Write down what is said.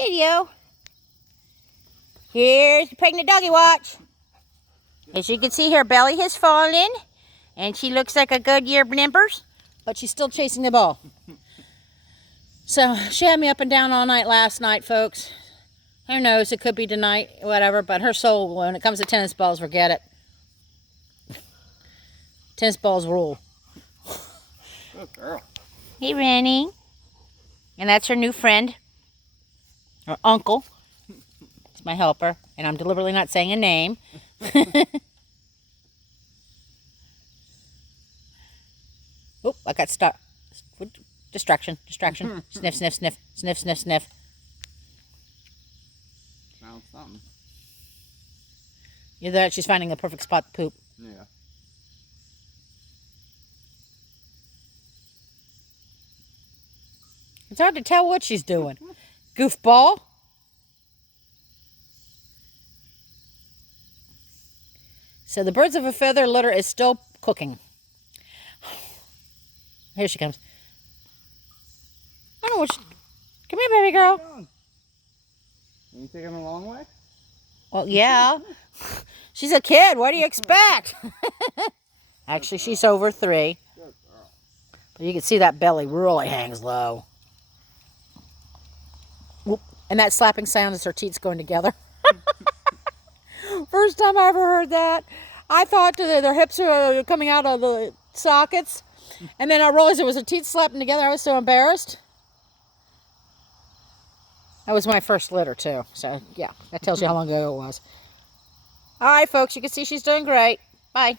video. Here's the pregnant doggy watch. As you can see, her belly has fallen, and she looks like a Goodyear Nimbers, but she's still chasing the ball. So she had me up and down all night last night, folks. Who knows? It could be tonight, whatever. But her soul, when it comes to tennis balls, forget it. Tennis balls rule. Good girl. Hey, Rennie. And that's her new friend, or uncle. It's my helper, and I'm deliberately not saying a name. Oh, I got stuck. Distraction. Sniff, sniff, sniff, sniff, sniff, sniff. Found something. You're there. She's finding the perfect spot to poop. Yeah. It's hard to tell what she's doing. Goofball. So the birds of a feather litter is still cooking. Here she comes. I don't know what she... Come here, baby girl. You taking a long way? Well, yeah. She's a kid. What do you expect? Actually, she's over 3. Good girl. But you can see that belly really hangs low. Whoop. And that slapping sound is her teats going together. First time I ever heard that. I thought their hips were coming out of the sockets. And then I realized it was her teeth slapping together. I was so embarrassed. That was my first litter, too. So, yeah, that tells you how long ago it was. All right, folks, you can see she's doing great. Bye.